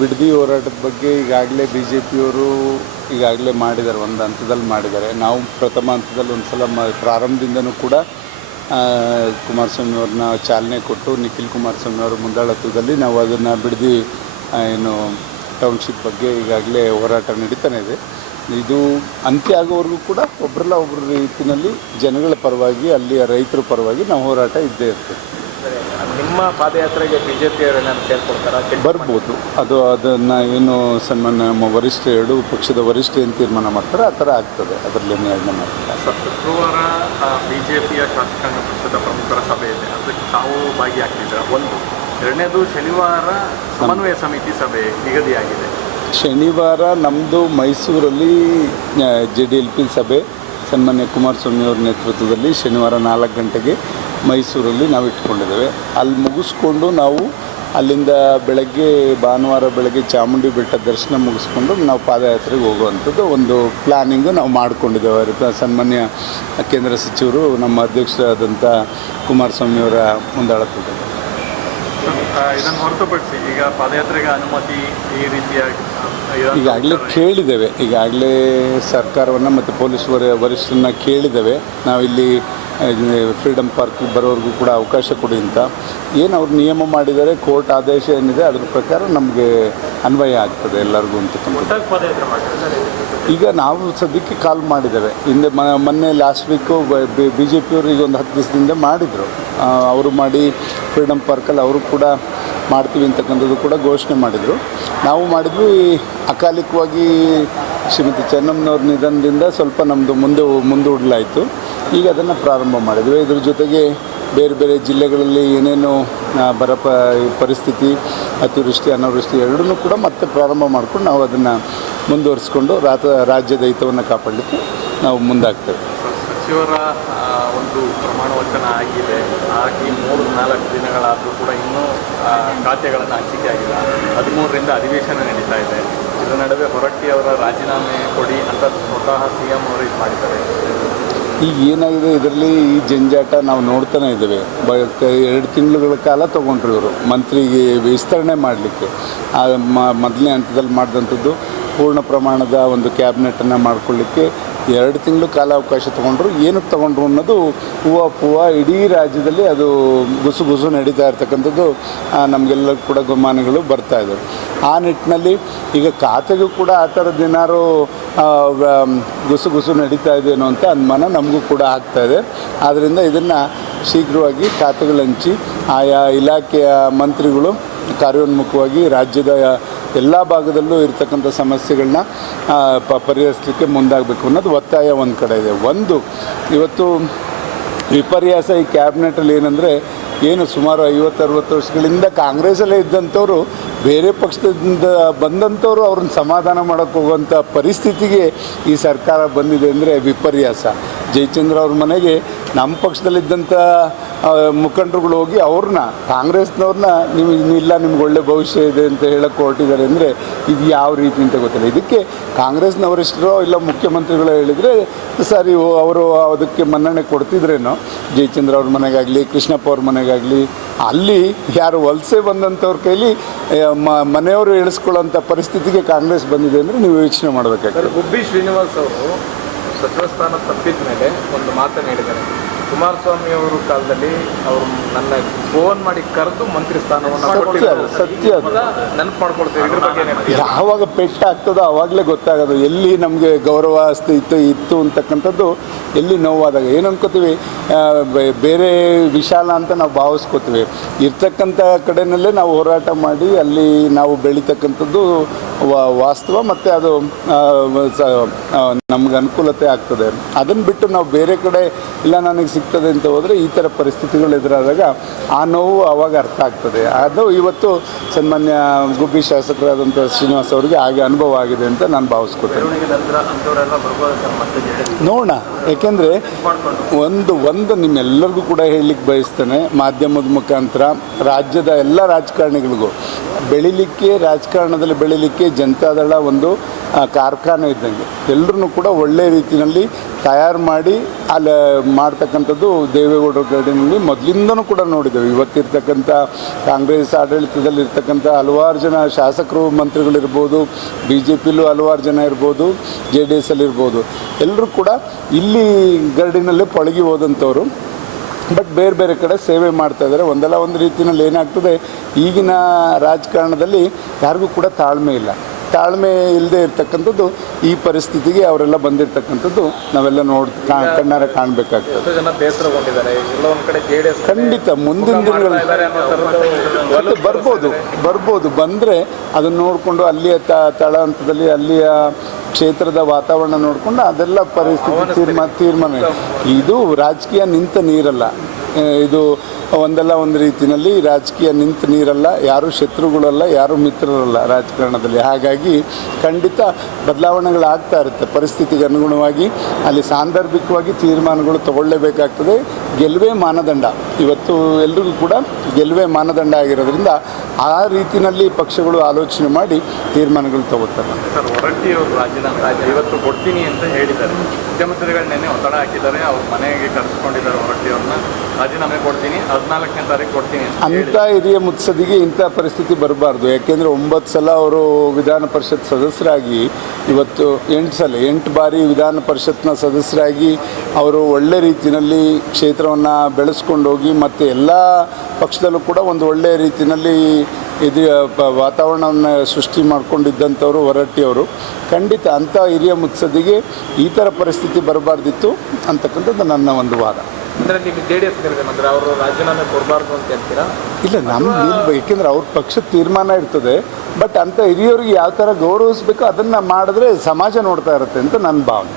ಬಿಡದಿ ಹೋರಾಟದ ಬಗ್ಗೆ ಈಗಾಗಲೇ BJPಯವರು ಈಗಾಗಲೇ ಮಾಡಿದ್ದಾರೆ, ಒಂದು ಹಂತದಲ್ಲಿ ಮಾಡಿದ್ದಾರೆ. ನಾವು ಪ್ರಥಮ ಹಂತದಲ್ಲಿ ಒಂದು ಸಲ ಪ್ರಾರಂಭದಿಂದನೂ ಕೂಡ ಕುಮಾರಸ್ವಾಮಿ ಅವ್ರನ್ನ ಚಾಲನೆ ಕೊಟ್ಟು ನಿಖಿಲ್ ಕುಮಾರಸ್ವಾಮಿ ಅವರ ಮುಂದಾಳತ್ವದಲ್ಲಿ ನಾವು ಅದನ್ನು ಬಿಡದಿ ಏನು ಟೌನ್ಶಿಪ್ ಬಗ್ಗೆ ಈಗಾಗಲೇ ಹೋರಾಟ ನಡೀತಾನೆ ಇದೆ. ಇದು ಅಂತ್ಯ ಆಗೋವರೆಗೂ ಕೂಡ ಒಬ್ಬರಲ್ಲ ಒಬ್ಬರ ರೀತಿಯಲ್ಲಿ ಜನಗಳ ಪರವಾಗಿ, ಅಲ್ಲಿಯ ರೈತರ ಪರವಾಗಿ ನಾವು ಹೋರಾಟ ಇದ್ದೇ ಇರ್ತದೆ. ನಿಮ್ಮ ಪಾದಯಾತ್ರೆಗೆ BJPಯವರೇನಾದ್ರು ಸೇರ್ಕೊಳ್ತಾರಾ? ಬರ್ಬೋದು. ಅದನ್ನು ಏನು ಸನ್ಮಾನ್ಯ ನಮ್ಮ ವರಿಷ್ಠ ಎರಡು ಪಕ್ಷದ ವರಿಷ್ಠ ಏನು ತೀರ್ಮಾನ ಮಾಡ್ತಾರೆ ಆ ಥರ ಆಗ್ತದೆ. ಅದರಲ್ಲೇನು ಯೋಚನೆ ಮಾಡ್ತಾರೆ. ಶುಕ್ರವಾರ BJPಯ ಶಾಸಕಾಂಗ ಪಕ್ಷದ ಪ್ರಮುಖರ ಸಭೆ ಇದೆ, ಅದಕ್ಕೆ ತಾವು ಭಾಗಿಯಾಗ್ತಿದ್ದೀರಾ? ಒಂದು. ಎರಡನೇದು, ಶನಿವಾರ ಸಮನ್ವಯ ಸಮಿತಿ ಸಭೆ ನಿಗದಿಯಾಗಿದೆ. ಶನಿವಾರ ನಮ್ಮದು ಮೈಸೂರಲ್ಲಿ JDLP ಸಭೆ ಸನ್ಮಾನ್ಯ ಕುಮಾರಸ್ವಾಮಿ ಅವ್ರ ನೇತೃತ್ವದಲ್ಲಿ ಶನಿವಾರ 4 ಗಂಟೆಗೆ ಮೈಸೂರಲ್ಲಿ ನಾವು ಇಟ್ಕೊಂಡಿದ್ದೇವೆ. ಅಲ್ಲಿ ಮುಗಿಸ್ಕೊಂಡು ನಾವು ಅಲ್ಲಿಂದ ಭಾನುವಾರ ಬೆಳಗ್ಗೆ ಚಾಮುಂಡಿ ಬೆಟ್ಟ ದರ್ಶನ ಮುಗಿಸ್ಕೊಂಡು ನಾವು ಪಾದಯಾತ್ರೆಗೆ ಹೋಗುವಂಥದ್ದು ಒಂದು ಪ್ಲ್ಯಾನಿಂಗು ನಾವು ಮಾಡಿಕೊಂಡಿದ್ದೇವೆ. ಸನ್ಮಾನ್ಯ ಕೇಂದ್ರ ಸಚಿವರು ನಮ್ಮ ಅಧ್ಯಕ್ಷರಾದಂಥ ಕುಮಾರಸ್ವಾಮಿಯವರ ಮುಂದಾಳತ್ವದಲ್ಲಿ. ಇದನ್ನು ಹೊರತುಪಡಿಸಿ ಈಗ ಪಾದಯಾತ್ರೆಗೆ ಅನುಮತಿ ಈ ರೀತಿಯ ಈಗಾಗಲೇ ಕೇಳಿದ್ದೇವೆ. ಈಗಾಗಲೇ ಸರ್ಕಾರವನ್ನು ಮತ್ತು ಪೊಲೀಸ್ ವರಿಷ್ಠರನ್ನ ಕೇಳಿದ್ದೇವೆ. ನಾವಿಲ್ಲಿ ಫ್ರೀಡಮ್ ಪಾರ್ಕಿಗೆ ಬರೋರಿಗೂ ಕೂಡ ಅವಕಾಶ ಕೊಡಿ ಅಂತ ಏನು ಅವ್ರು ನಿಯಮ ಮಾಡಿದ್ದಾರೆ, ಕೋರ್ಟ್ ಆದೇಶ ಏನಿದೆ ಅದ್ರ ಪ್ರಕಾರ ನಮಗೆ ಅನ್ವಯ ಆಗ್ತದೆ ಎಲ್ಲರಿಗೂ ಅಂತ. ಈಗ ನಾವು ಸದ್ಯಕ್ಕೆ ಕಾಲ್ ಮಾಡಿದ್ದೇವೆ. ಹಿಂದೆ ಮೊನ್ನೆ ಲಾಸ್ಟ್ ವೀಕು BJPಯವರು ಈಗ ಒಂದು 10 ದಿವಸದಿಂದ ಮಾಡಿದರು. ಅವರು ಮಾಡಿ ಫ್ರೀಡಮ್ ಪಾರ್ಕಲ್ಲಿ ಅವರು ಕೂಡ ಮಾಡ್ತೀವಿ ಅಂತಕ್ಕಂಥದ್ದು ಕೂಡ ಘೋಷಣೆ ಮಾಡಿದರು. ನಾವು ಮಾಡಿದ್ವಿ. ಅಕಾಲಿಕವಾಗಿ ಶ್ರೀಮತಿ ಚೆನ್ನಮ್ಮನವ್ರ ನಿಧನದಿಂದ ಸ್ವಲ್ಪ ನಮ್ಮದು ಮುಂದೂಡಲಾಯಿತು. ಈಗ ಅದನ್ನು ಪ್ರಾರಂಭ ಮಾಡಿದ್ವಿ. ಇದ್ರ ಜೊತೆಗೆ ಬೇರೆ ಬೇರೆ ಜಿಲ್ಲೆಗಳಲ್ಲಿ ಏನೇನು ಬರ ಪರಿಸ್ಥಿತಿ, ಅತಿವೃಷ್ಟಿ ಅನಾವೃಷ್ಟಿ ಎರಡನ್ನೂ ಕೂಡ ಮತ್ತೆ ಪ್ರಾರಂಭ ಮಾಡ್ಕೊಂಡು ನಾವು ಅದನ್ನು ಮುಂದುವರಿಸ್ಕೊಂಡು ರಾಜ್ಯದ ಹಿತವನ್ನು ಕಾಪಾಡಲಿಕ್ಕೆ ನಾವು ಮುಂದಾಗ್ತೇವೆ. ಸಚಿವರ ಒಂದು ಪ್ರಮಾಣ ವಚನ ಆಗಿ 3-4 ದಿನಗಳಾದರೂ ಕೂಡ ಇನ್ನೂ ಖಾತೆಗಳನ್ನು ಹಂಚಿಕೆ ಆಗಿಲ್ಲ. 13ರಿಂದ ಅಧಿವೇಶನ ನಡೀತಾ ಇದೆ. ಇದರ ನಡುವೆ ಹೊರಟ್ಟಿಯವರ ರಾಜೀನಾಮೆ ಕೊಡಿ ಅಂತ ಸ್ವತಃ CM ಅವರು ಇದು ಮಾಡಿದ್ದಾರೆ. ಈಗ ಏನಾಗಿದೆ ಇದರಲ್ಲಿ ಈ ಜಂಜಾಟ ನಾವು ನೋಡ್ತಾನೆ ಇದ್ದೇವೆ. 2 ತಿಂಗಳುಗಳ ಕಾಲ ತೊಗೊಂಡ್ರು ಇವರು ಮಂತ್ರಿಗೆ ವಿಸ್ತರಣೆ ಮಾಡಲಿಕ್ಕೆ. ಮೊದಲನೇ ಹಂತದಲ್ಲಿ ಮಾಡಿದಂಥದ್ದು ಪೂರ್ಣ ಪ್ರಮಾಣದ ಒಂದು ಕ್ಯಾಬಿನೆಟನ್ನು ಮಾಡ್ಕೊಳ್ಳಿಕ್ಕೆ 2 ತಿಂಗಳು ಕಾಲಾವಕಾಶ ತೊಗೊಂಡ್ರು. ಏನಕ್ಕೆ ತೊಗೊಂಡ್ರು ಅನ್ನೋದು ಹೂವು ಇಡೀ ರಾಜ್ಯದಲ್ಲಿ ಅದು ಗುಸು ನಡೀತಾ ಇರ್ತಕ್ಕಂಥದ್ದು ನಮಗೆಲ್ಲರಿಗೂ ಕೂಡ ಗುಮಾನಗಳು ಬರ್ತಾ ಇದ್ದಾವೆ. ಆ ನಿಟ್ಟಿನಲ್ಲಿ ಈಗ ಖಾತೆಗೂ ಕೂಡ ಆ ಥರದ್ದು ಏನಾರು ಗುಸು ನಡೀತಾ ಇದೆಯೋ ಅಂತ ಅನುಮಾನ ನಮಗೂ ಕೂಡ ಆಗ್ತಾಯಿದೆ. ಆದ್ದರಿಂದ ಇದನ್ನು ಶೀಘ್ರವಾಗಿ ಖಾತೆಗಳು ಹಂಚಿ ಆಯಾ ಇಲಾಖೆಯ ಮಂತ್ರಿಗಳು ಕಾರ್ಯೋನ್ಮುಖವಾಗಿ ರಾಜ್ಯದ ಎಲ್ಲ ಭಾಗದಲ್ಲೂ ಇರತಕ್ಕಂಥ ಸಮಸ್ಯೆಗಳನ್ನ ಪರಿಹರಿಸಲಿಕ್ಕೆ ಮುಂದಾಗಬೇಕು ಅನ್ನೋದು ಒತ್ತಾಯ ಒಂದು ಕಡೆ ಇದೆ. ಒಂದು ಇವತ್ತು ವಿಪರ್ಯಾಸ ಈ ಕ್ಯಾಬಿನೆಟಲ್ಲಿ ಏನಂದರೆ, ಏನು ಸುಮಾರು 50-60 ವರ್ಷಗಳಿಂದ ಕಾಂಗ್ರೆಸ್ಸಲ್ಲೇ ಇದ್ದಂಥವ್ರು ಬೇರೆ ಪಕ್ಷದಿಂದ ಬಂದಂಥವ್ರು ಅವ್ರನ್ನ ಸಮಾಧಾನ ಮಾಡೋಕ್ಕೆ ಹೋಗುವಂಥ ಪರಿಸ್ಥಿತಿಗೆ ಈ ಸರ್ಕಾರ ಬಂದಿದೆ ಅಂದರೆ ವಿಪರ್ಯಾಸ. ಜಯಚಂದ್ರ ಅವ್ರ ಮನೆಗೆ ನಮ್ಮ ಪಕ್ಷದಲ್ಲಿದ್ದಂಥ ಮುಖಂಡರುಗಳು ಹೋಗಿ ಅವ್ರನ್ನ ಕಾಂಗ್ರೆಸ್ನವ್ರನ್ನ ನಿಮ್ಗೆ ಒಳ್ಳೆ ಭವಿಷ್ಯ ಇದೆ ಅಂತ ಹೇಳಕ್ಕೆ ಹೊರಟಿದ್ದಾರೆ ಅಂದರೆ ಇದು ಯಾವ ರೀತಿ ಅಂತ ಗೊತ್ತಿಲ್ಲ. ಇದಕ್ಕೆ ಕಾಂಗ್ರೆಸ್ನವರಿಷ್ಟರೋ ಇಲ್ಲ ಮುಖ್ಯಮಂತ್ರಿಗಳು ಹೇಳಿದರೆ ಸರಿ, ಅವರು ಅದಕ್ಕೆ ಮನ್ನಣೆ ಕೊಡ್ತಿದ್ರೇನೋ. ಜಯಚಂದ್ರ ಅವ್ರ ಮನೆಗಾಗಲಿ, ಕೃಷ್ಣಪ್ಪ ಅವ್ರ ಮನೆಗಾಗಲಿ, ಅಲ್ಲಿ ಯಾರು ವಲಸೆ ಬಂದಂಥವ್ರ ಕೈಲಿ ಮನೆಯವರು ಇಳಿಸ್ಕೊಳ್ಳೋಂಥ ಪರಿಸ್ಥಿತಿಗೆ ಕಾಂಗ್ರೆಸ್ ಬಂದಿದೆ ಅಂದರೆ ನೀವು ಯೋಚನೆ ಮಾಡಬೇಕಾಗ್ತದೆ. ಗುಬ್ಬಿ ಶ್ರೀನಿವಾಸ್ ಅವರು ಸಚಿವ ಸ್ಥಾನ ತಪ್ಪಿದ ಮೇಲೆ ಒಂದು ಮಾತನ್ನು ಹೇಳಿದ್ದಾರೆ. ಕುಮಾರಸ್ವಾಮಿ ಅವರು ಕಾಲದಲ್ಲಿ ಅವರು ನನ್ನ ಫೋನ್ ಮಾಡಿ ಕರೆದು ಮಂತ್ರಿ ಸ್ಥಾನವನ್ನು ಸತ್ಯ ಅದು ನೆನಪು ಮಾಡ್ಕೊಳ್ತೀವಿ. ಇದ್ರ ಬಗ್ಗೆ ಯಾವಾಗ ಪೆಟ್ಟಾಗ್ತದೋ ಆವಾಗಲೇ ಗೊತ್ತಾಗೋದು ಎಲ್ಲಿ ನಮಗೆ ಗೌರವ ಇತ್ತು ಅಂತಕ್ಕಂಥದ್ದು, ಎಲ್ಲಿ ನೋವಾದಾಗ ಏನು ಅನ್ಕೋತೀವಿ, ಬೇರೆ ವಿಶಾಲ ಅಂತ ನಾವು ಭಾವಿಸ್ಕೋತೀವಿ. ಇರ್ತಕ್ಕಂಥ ಕಡೆಯಲ್ಲೇ ನಾವು ಹೋರಾಟ ಮಾಡಿ ಅಲ್ಲಿ ನಾವು ಬೆಳೀತಕ್ಕಂಥದ್ದು ವಾಸ್ತವ, ಮತ್ತು ಅದು ನಮ್ಗೆ ಅನುಕೂಲತೆ ಆಗ್ತದೆ. ಅದನ್ನು ಬಿಟ್ಟು ನಾವು ಬೇರೆ ಕಡೆ ಇಲ್ಲ ನನಗೆ ಸಿಗ್ತದೆ ಅಂತ ಹೋದರೆ ಈ ಥರ ಪರಿಸ್ಥಿತಿಗಳು ಎದುರಾದಾಗ ಆ ನೋವು ಆವಾಗ ಅರ್ಥ ಆಗ್ತದೆ. ಅದು ಇವತ್ತು ಸನ್ಮಾನ್ಯ ಗುಬ್ಬಿ ಶಾಸಕರಾದಂಥ ಶ್ರೀನಿವಾಸ್ ಅವರಿಗೆ ಹಾಗೆ ಅನುಭವ ಆಗಿದೆ ಅಂತ ನಾನು ಭಾವಿಸ್ಕೊತೇನೆ. ನೋಡೋಣ. ಏಕೆಂದರೆ ಒಂದು ನಿಮ್ಮೆಲ್ಲರಿಗೂ ಕೂಡ ಹೇಳಲಿಕ್ಕೆ ಬಯಸ್ತೇನೆ, ಮಾಧ್ಯಮದ ಮುಖಾಂತರ ರಾಜ್ಯದ ಎಲ್ಲ ರಾಜಕಾರಣಿಗಳಿಗೂ ಬೆಳಿಲಿಕ್ಕೆ, ರಾಜಕಾರಣದಲ್ಲಿ ಬೆಳಿಲಿಕ್ಕೆ ಜನತಾದಳ ಒಂದು ಕಾರ್ಖಾನೆ ಇದ್ದಂಗೆ. ಎಲ್ಲರೂ ಕೂಡ ಒಳ್ಳೆ ರೀತಿಯಲ್ಲಿ ತಯಾರು ಮಾಡಿ ಅಲ್ಲಿ ಮಾಡ್ತಕ್ಕಂಥದ್ದು ದೇವೇಗೌಡರ ಗಡಿನಲ್ಲಿ ಮೊದಲಿಂದನೂ ಕೂಡ ನೋಡಿದ್ದೇವೆ. ಇವತ್ತಿರ್ತಕ್ಕಂಥ ಕಾಂಗ್ರೆಸ್ ಆಡಳಿತದಲ್ಲಿರ್ತಕ್ಕಂಥ ಹಲವಾರು ಜನ ಶಾಸಕರು, ಮಂತ್ರಿಗಳಿರ್ಬೋದು, ಬಿ ಜೆ ಪಿಲೂ ಹಲವಾರು ಜನ ಇರ್ಬೋದು, JDS ಅಲ್ಲಿರ್ಬೋದು, ಎಲ್ಲರೂ ಕೂಡ ಇಲ್ಲಿ ಗರಡಿನಲ್ಲೇ ಪಳಗಿ ಹೋದಂಥವ್ರು. ಬಟ್ ಬೇರೆ ಬೇರೆ ಕಡೆ ಸೇವೆ ಮಾಡ್ತಾಯಿದ್ದಾರೆ. ಒಂದಲ್ಲ ಒಂದು ರೀತಿಯಲ್ಲಿ ಏನಾಗ್ತದೆ, ಈಗಿನ ರಾಜಕಾರಣದಲ್ಲಿ ಯಾರಿಗೂ ಕೂಡ ತಾಳ್ಮೆ ಇಲ್ಲ. ತಾಳ್ಮೆ ಇಲ್ಲದೆ ಇರ್ತಕ್ಕಂಥದ್ದು ಈ ಪರಿಸ್ಥಿತಿಗೆ ಅವರೆಲ್ಲ ಬಂದಿರತಕ್ಕಂಥದ್ದು ನಾವೆಲ್ಲ ಕಣ್ಣಾರೆ ಕಾಣಬೇಕಾಗ್ತದೆ. ಎಷ್ಟೋ ಜನ ಬೇಸರಗೊಂಡಿದ್ದಾರೆ. ಎಲ್ಲ ಒಂದು ಕಡೆ JDS ಖಂಡಿತ ಮುಂದಿನ ದಿನಗಳಲ್ಲಿ ಬರ್ಬೋದು. ಬಂದರೆ ಅದನ್ನು ನೋಡಿಕೊಂಡು ಅಲ್ಲಿಯ ತಳ ಹಂತದಲ್ಲಿ ಅಲ್ಲಿಯ ಕ್ಷೇತ್ರದ ವಾತಾವರಣ ನೋಡಿಕೊಂಡು ಅದೆಲ್ಲ ಪರಿಸ್ಥಿತಿ ತೀರ್ಮಾನ. ಇದು ರಾಜಕೀಯ ನಿಂತ ನೀರಲ್ಲ. ಇದು ಒಂದಲ್ಲ ಒಂದು ರೀತಿಯಲ್ಲಿ ರಾಜಕೀಯ ನಿಂತ ನೀರಲ್ಲ. ಯಾರೂ ಶತ್ರುಗಳಲ್ಲ, ಯಾರೂ ಮಿತ್ರರಲ್ಲ ರಾಜಕಾರಣದಲ್ಲಿ. ಹಾಗಾಗಿ ಖಂಡಿತ ಬದಲಾವಣೆಗಳಾಗ್ತಾ ಇರುತ್ತೆ. ಪರಿಸ್ಥಿತಿಗೆ ಅನುಗುಣವಾಗಿ ಅಲ್ಲಿ ಸಾಂದರ್ಭಿಕವಾಗಿ ತೀರ್ಮಾನಗಳು ತಗೊಳ್ಳೇಬೇಕಾಗ್ತದೆ. ಗೆಲುವೇ ಮಾನದಂಡ. ಇವತ್ತು ಎಲ್ರಿಗೂ ಕೂಡ ಗೆಲುವೇ ಮಾನದಂಡ ಆಗಿರೋದ್ರಿಂದ ಆ ರೀತಿಯಲ್ಲಿ ಪಕ್ಷಗಳು ಆಲೋಚನೆ ಮಾಡಿ ತೀರ್ಮಾನಗಳು ತಗೋತಾರೆ. ಸರ್, ಹೊರಟ್ಟಿ ಅವರು ರಾಜೀನಾಮೆ ಇವತ್ತು ಕೊಡ್ತೀನಿ ಅಂತ ಹೇಳಿದ್ದಾರೆ. ಮುಖ್ಯಮಂತ್ರಿಗಳು ನೆನ್ನೆ ಒತ್ತಡ ಹಾಕಿದ್ದಾರೆ. ಅವ್ರ ಮನೆಗೆ ಕರೆಸ್ಕೊಂಡಿದ್ದಾರೆ ಹೊರಟ್ಟಿ ಅವ್ರನ್ನ. ರಾಜೀನಾಮೆ ಕೊಡ್ತೀನಿ, 14ನೇ ತಾರೀಕು ಕೊಡ್ತೀನಿ ಅಂಥ ಹಿರಿಯ ಮುತ್ಸದಿಗೆ ಇಂಥ ಪರಿಸ್ಥಿತಿ ಬರಬಾರ್ದು. ಯಾಕೆಂದರೆ 9 ಸಲ ಅವರು ವಿಧಾನ ಪರಿಷತ್ ಸದಸ್ಯರಾಗಿ, ಇವತ್ತು 8 ಬಾರಿ ವಿಧಾನ ಪರಿಷತ್ನ ಸದಸ್ಯರಾಗಿ ಅವರು ಒಳ್ಳೆ ರೀತಿಯಲ್ಲಿ ಕ್ಷೇತ್ರವನ್ನು ಬೆಳೆಸ್ಕೊಂಡು ಹೋಗಿ ಮತ್ತು ಎಲ್ಲ ಪಕ್ಷದಲ್ಲೂ ಕೂಡ ಒಂದು ಒಳ್ಳೆಯ ರೀತಿಯಲ್ಲಿ ಇದು ವಾತಾವರಣವನ್ನು ಸೃಷ್ಟಿ ಮಾಡ್ಕೊಂಡಿದ್ದಂಥವ್ರು ಹೊರಟ್ಟಿಯವರು. ಖಂಡಿತ ಅಂಥ ಹಿರಿಯ ಮುತ್ಸದಿಗೆ ಈ ಥರ ಪರಿಸ್ಥಿತಿ ಬರಬಾರ್ದಿತ್ತು ಅಂತಕ್ಕಂಥದ್ದು ನನ್ನ ಒಂದು ವಾದ. ಅಂದರೆ ನೀವು JDS ಅಂದರೆ ಅವರು ರಾಜೀನಾಮೆ ಕೊಡಬಾರ್ದು ಅಂತ ಹೇಳ್ತೀರಾ? ಇಲ್ಲ, ನಮ್ಗೆ ಏಕೆಂದರೆ ಅವ್ರ ಪಕ್ಷದ ತೀರ್ಮಾನ ಇರ್ತದೆ. ಬಟ್ ಅಂಥ ಹಿರಿಯವ್ರಿಗೆ ಯಾವ ಥರ ಗೌರವಿಸ್ಬೇಕು ಅದನ್ನು ಮಾಡಿದ್ರೆ ಸಮಾಜ ನೋಡ್ತಾ ಇರುತ್ತೆ ಅಂತ ನನ್ನ ಭಾವನೆ.